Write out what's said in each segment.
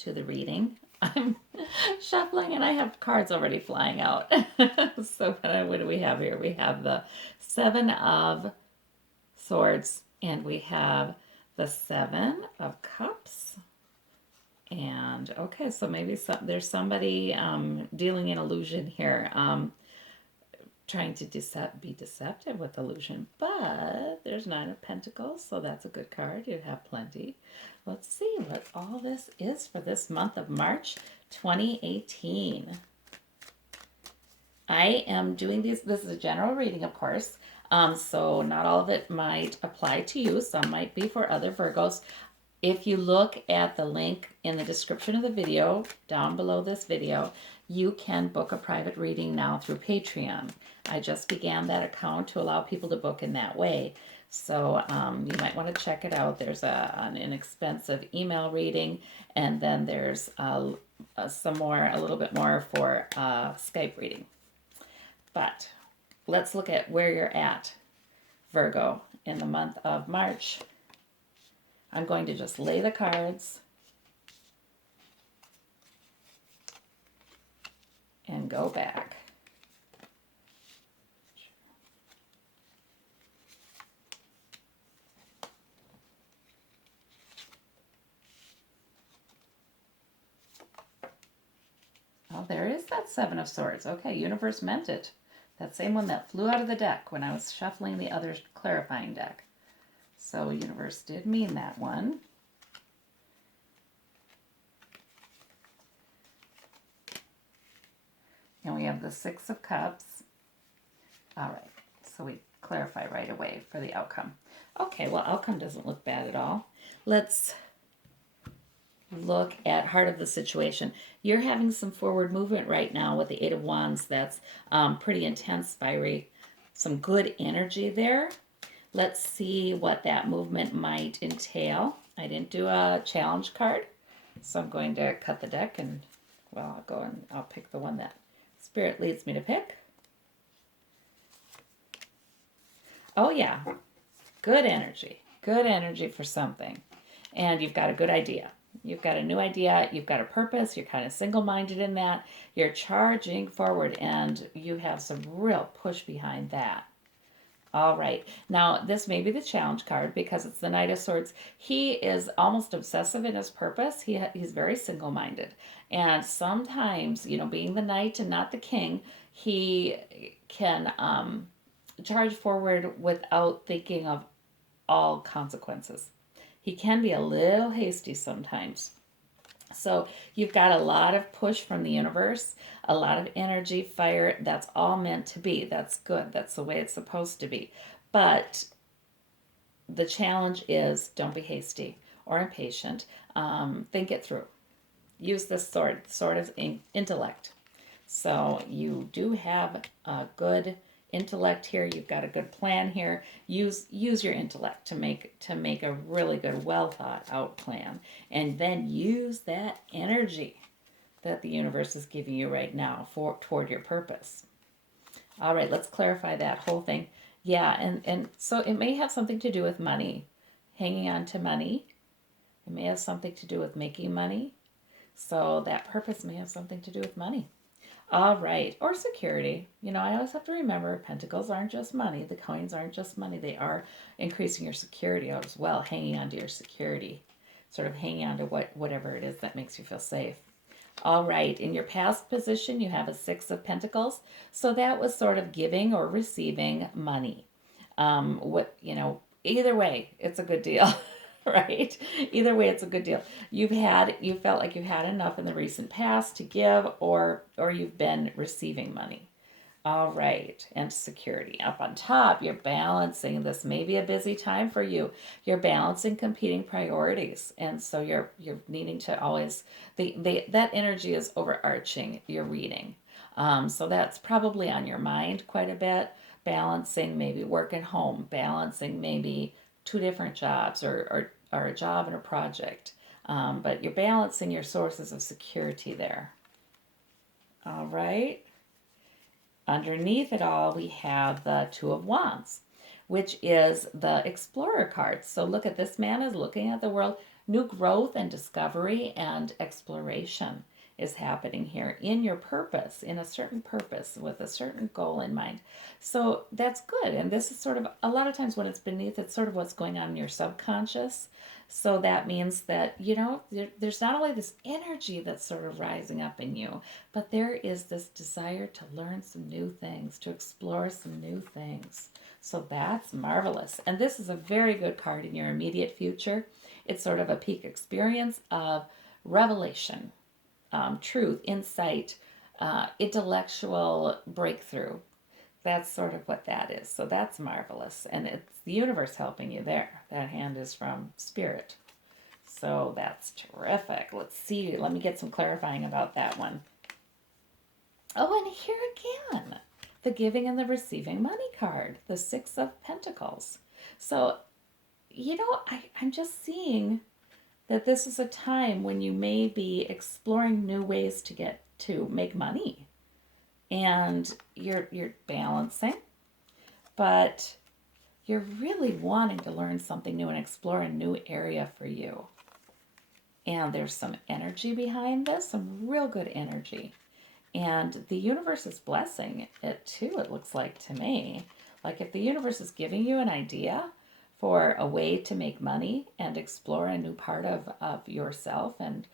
to the reading. I'm shuffling and I have cards already flying out. So what do we have here? We have the Seven of Swords and we have the Seven of Cups. And okay, so maybe there's somebody dealing in illusion here, trying to be deceptive with illusion. But there's Nine of Pentacles, so that's a good card. You have plenty. Let's see what all this is for this month of March 2018. I am doing these. This is a general reading, of course. So not all of it might apply to you. Some might be for other Virgos. If you look at the link in the description of the video, down below this video, you can book a private reading now through Patreon. I just began that account to allow people to book in that way. So you might want to check it out. There's an inexpensive email reading, and then there's a little bit more for Skype reading. But let's look at where you're at, Virgo, in the month of March. I'm going to just lay the cards and go back. Oh, there is that Seven of Swords. Okay, universe meant it. That same one that flew out of the deck when I was shuffling the other clarifying deck. So universe did mean that one. And we have the Six of Cups. All right, so we clarify right away for the outcome. Okay, well, outcome doesn't look bad at all. Let's look at heart of the situation. You're having some forward movement right now with the Eight of Wands. That's pretty intense, fiery. Some good energy there. Let's see what that movement might entail. I didn't do a challenge card, so I'm going to cut the deck and, well, I'll go and I'll pick the one that Spirit leads me to pick. Oh, yeah. Good energy. Good energy for something. And you've got a good idea. You've got a new idea. You've got a purpose. You're kind of single-minded in that. You're charging forward, and you have some real push behind that. All right. Now, this may be the challenge card because it's the Knight of Swords. He is almost obsessive in his purpose. He's very single-minded. And sometimes, being the knight and not the king, he can charge forward without thinking of all consequences. He can be a little hasty sometimes. So you've got a lot of push from the universe, a lot of energy, fire. That's all meant to be. That's good. That's the way it's supposed to be. But the challenge is don't be hasty or impatient. Think it through. Use this sword of intellect. So you do have a good intellect here. You've got a good plan here. Use your intellect to make a really good, well thought out plan, and then use that energy that the universe is giving you right now toward your purpose. All right, let's clarify that whole thing. Yeah, and so it may have something to do with money, hanging on to money. It may have something to do with making money. So that purpose may have something to do with money. All right, or security. I always have to remember pentacles aren't just money. The coins aren't just money. They are increasing your security out as well, hanging on to your security, sort of hanging on to whatever it is that makes you feel safe. All right, in your past position, you have a Six of Pentacles. So that was sort of giving or receiving money. Either way, it's a good deal. Right? Either way, it's a good deal. You felt like you had enough in the recent past to give, or you've been receiving money. All right, and security. Up on top, you're balancing. This may be a busy time for you. You're balancing competing priorities, and so you're needing to always that energy is overarching your reading. So that's probably on your mind quite a bit. Balancing maybe work and home, balancing maybe two different jobs or a job and a project. But you're balancing your sources of security there. All right. Underneath it all, we have the Two of Wands, which is the Explorer card. So look at this man is looking at the world. new growth and discovery and exploration is happening here in your purpose, in a certain purpose with a certain goal in mind. So that's good. And this is sort of a lot of times when it's beneath, it's sort of what's going on in your subconscious. So that means that, there's not only this energy that's sort of rising up in you, but there is this desire to learn some new things, to explore some new things. So that's marvelous. And this is a very good card in your immediate future. It's sort of a peak experience of revelation, truth, insight, intellectual breakthrough. That's sort of what that is. So that's marvelous. And it's the universe helping you there. That hand is from Spirit. So that's terrific. Let's see. Let me get some clarifying about that one. Oh, and here again, the giving and the receiving money card, the Six of Pentacles. So, I'm just seeing that this is a time when you may be exploring new ways to make money, and you're balancing, but you're really wanting to learn something new and explore a new area for you. And there's some energy behind this, some real good energy. And the universe is blessing it too, it looks like to me. Like if the universe is giving you an idea for a way to make money and explore a new part of yourself and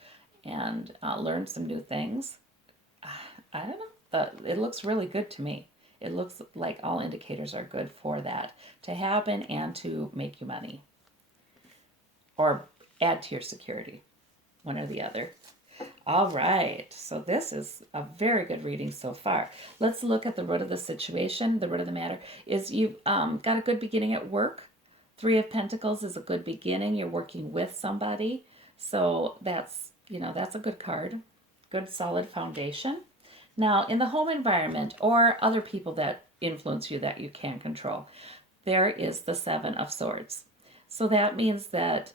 learn some new things, I don't know. It looks really good to me. It looks like all indicators are good for that to happen and to make you money or add to your security, one or the other. All right, so this is a very good reading so far. Let's look at the root of the situation. The root of the matter is you've got a good beginning at work. Three of Pentacles is a good beginning. You're working with somebody. So that's a good card. Good solid foundation. Now, in the home environment or other people that influence you that you can control, there is the Seven of Swords. So that means that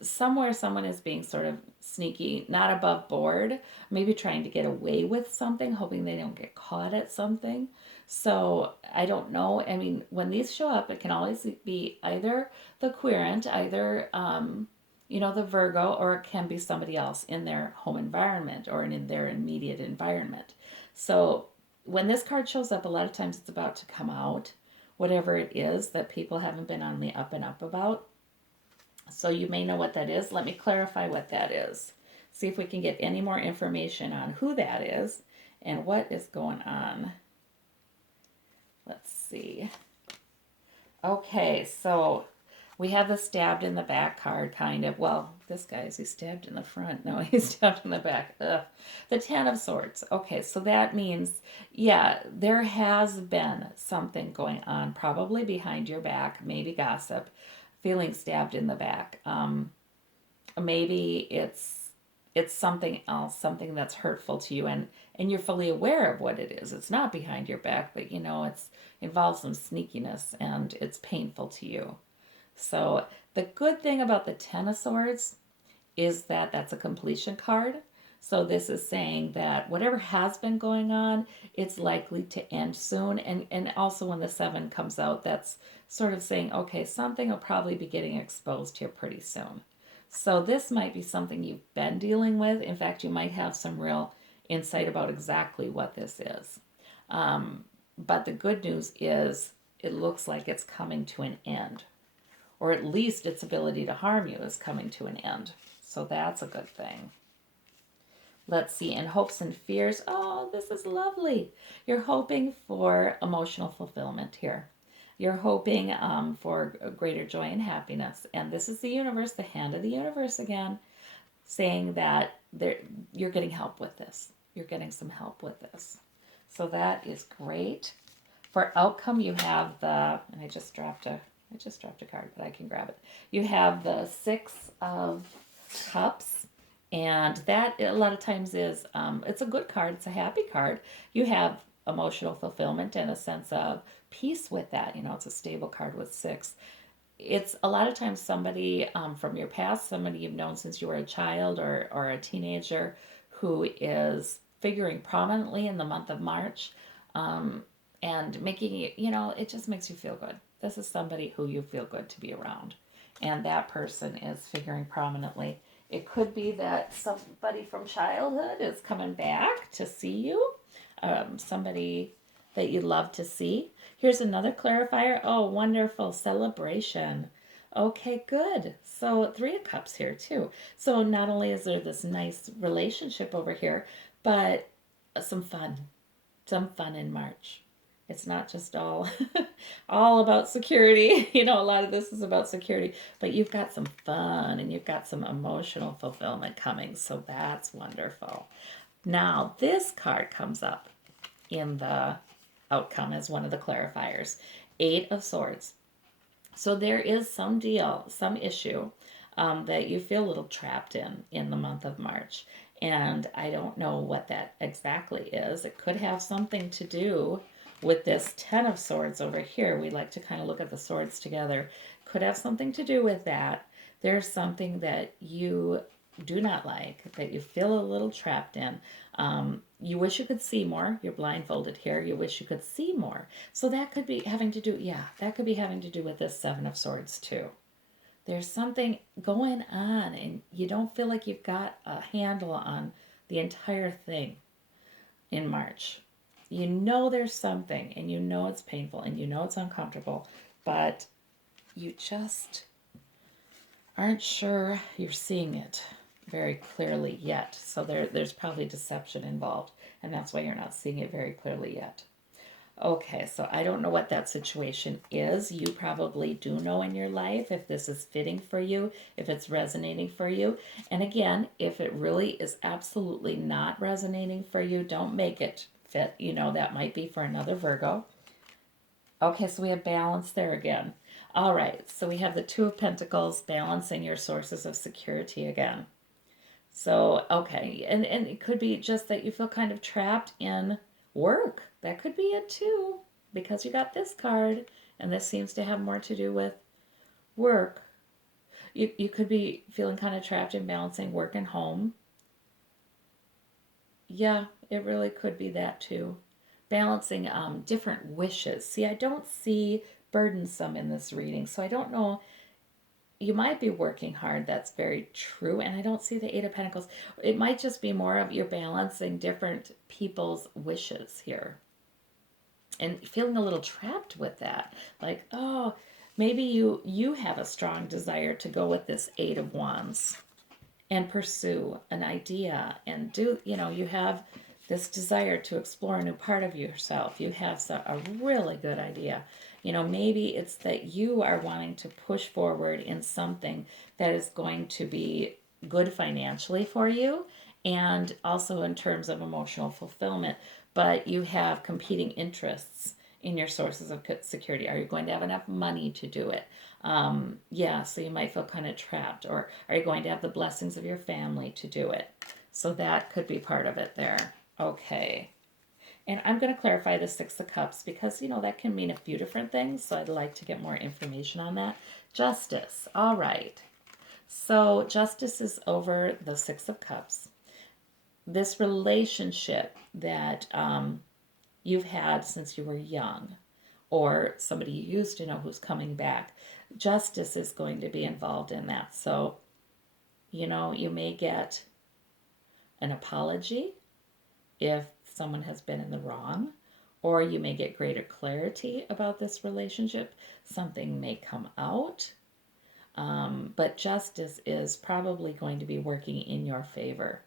somewhere someone is being sort of sneaky, not above board, maybe trying to get away with something, hoping they don't get caught at something. So I don't know. I mean, when these show up, it can always be either the querent, either the Virgo, or it can be somebody else in their home environment or in their immediate environment. So when this card shows up, a lot of times it's about to come out, whatever it is that people haven't been on the up and up about. So you may know what that is. Let me clarify what that is. See if we can get any more information on who that is and what is going on. Let's see. Okay, so we have the stabbed in the back card, kind of. Well, this guy, is he stabbed in the front? No, he's stabbed in the back. Ugh. The Ten of Swords. Okay, so that means, there has been something going on, probably behind your back, maybe gossip, feeling stabbed in the back. Maybe it's something else, something that's hurtful to you, and you're fully aware of what it is. It's not behind your back, but it's involves some sneakiness and it's painful to you. So the good thing about the Ten of Swords is that that's a completion card. So this is saying that whatever has been going on, it's likely to end soon. And also when the Seven comes out, that's sort of saying, okay, something will probably be getting exposed here pretty soon. So this might be something you've been dealing with. In fact, you might have some real insight about exactly what this is. But the good news is it looks like it's coming to an end. Or at least its ability to harm you is coming to an end. So that's a good thing. Let's see, in hopes and fears. Oh, this is lovely. You're hoping for emotional fulfillment here. You're hoping for greater joy and happiness. And this is the universe, the hand of the universe again, saying that you're getting help with this. You're getting some help with this. So that is great. For outcome, you have and I just dropped a card, but I can grab it. You have the Six of Cups, and that a lot of times is, it's a good card. It's a happy card. You have emotional fulfillment and a sense of peace with that. It's a stable card with six. It's a lot of times somebody from your past, somebody you've known since you were a child or a teenager who is figuring prominently in the month of March, and making it just makes you feel good. This is somebody who you feel good to be around. and that person is figuring prominently. It could be that somebody from childhood is coming back to see you, somebody that you love to see. Here's another clarifier. Oh, wonderful celebration. Okay, good. So, Three of Cups here too. So, not only is there this nice relationship over here, but some fun. Some fun in March. It's not just all all about security. You know, a lot of this is about security, but you've got some fun and you've got some emotional fulfillment coming. So that's wonderful. Now, this card comes up in the outcome as one of the clarifiers. Eight of Swords. So there is some deal, some issue that you feel a little trapped in the month of March. And I don't know what that exactly is. It could have something to do with this Ten of Swords over here. We like to kind of look at the swords together. Could have something to do with that. There's something that you do not like, that you feel a little trapped in. You wish you could see more. You're blindfolded here. You wish you could see more. So that could be having to do, yeah, that could be having to do with this Seven of Swords too. There's something going on and you don't feel like you've got a handle on the entire thing in March. You know there's something and you know it's painful and you know it's uncomfortable, but you just aren't sure you're seeing it very clearly yet. So there's probably deception involved, and that's why you're not seeing it very clearly yet. Okay, so I don't know what that situation is. You probably do know in your life if this is fitting for you, if it's resonating for you. And again, if it really is absolutely not resonating for you, don't make it fit. You know, that might be for another Virgo. Okay, so we have balance there again. All right, so we have the Two of Pentacles balancing your sources of security again. So, okay, and it could be just that you feel kind of trapped in work. That could be it too, because you got this card, and this seems to have more to do with work. You could be feeling kind of trapped in balancing work and home. Yeah, it really could be that too. Balancing different wishes. See, I don't see burdensome in this reading, so I don't know. You might be working hard. That's very true. And I don't see the Eight of Pentacles. It might just be more of you're balancing different people's wishes here and feeling a little trapped with that. Like, oh, maybe you have a strong desire to go with this Eight of Wands and pursue an idea and do, you know, you have this desire to explore a new part of yourself. You have a really good idea. You know, maybe it's that you are wanting to push forward in something that is going to be good financially for you and also in terms of emotional fulfillment, but you have competing interests in your sources of security. Are you going to have enough money to do it? Yeah, so you might feel kind of trapped. Or are you going to have the blessings of your family to do it? So that could be part of it there. Okay. And I'm going to clarify the Six of Cups because, you know, that can mean a few different things. So I'd like to get more information on that. Justice. All right. So justice is over the Six of Cups. This relationship that you've had since you were young, or somebody you used to know who's coming back, justice is going to be involved in that. So, you know, you may get an apology if someone has been in the wrong, or you may get greater clarity about this relationship. Something may come out, but justice is probably going to be working in your favor.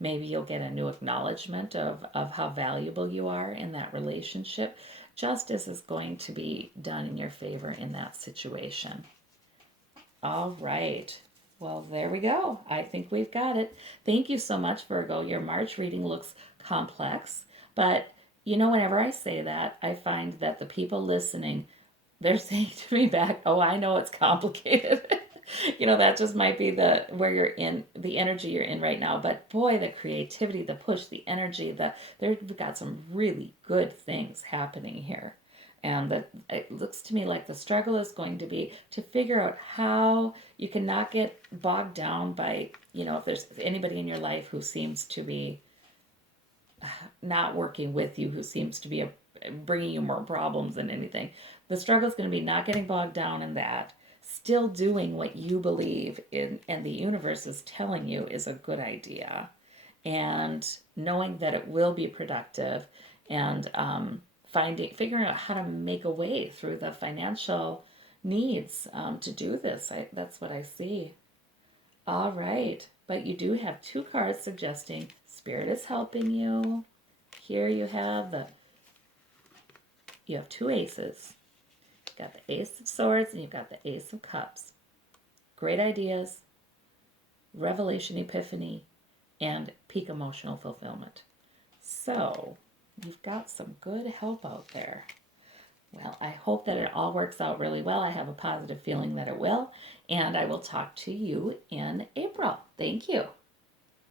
Maybe you'll get a new acknowledgement of how valuable you are in that relationship. Justice is going to be done in your favor in that situation. All right. Well, there we go. I think we've got it. Thank you so much, Virgo. Your March reading looks complex, but you know, whenever I say that, I find that the people listening, they're saying to me back, "Oh, I know it's complicated." You know, that just might be the where you're in, the energy you're in right now. But boy, the creativity, the push, the energy, we've got some really good things happening here. And that it looks to me like the struggle is going to be to figure out how you can not get bogged down by, you know, if there's anybody in your life who seems to be not working with you, who seems to be bringing you more problems than anything. The struggle is going to be not getting bogged down in that, still doing what you believe in and the universe is telling you is a good idea, and knowing that it will be productive, and figuring out how to make a way through the financial needs to do this. That's what I see. All right, but you do have two cards suggesting spirit is helping you. Here you have two aces. You've got the Ace of Swords and you've got the Ace of Cups. Great ideas, revelation, epiphany, and peak emotional fulfillment. So you've got some good help out there. Well, I hope that it all works out really well. I have a positive feeling that it will. And I will talk to you in April. Thank you.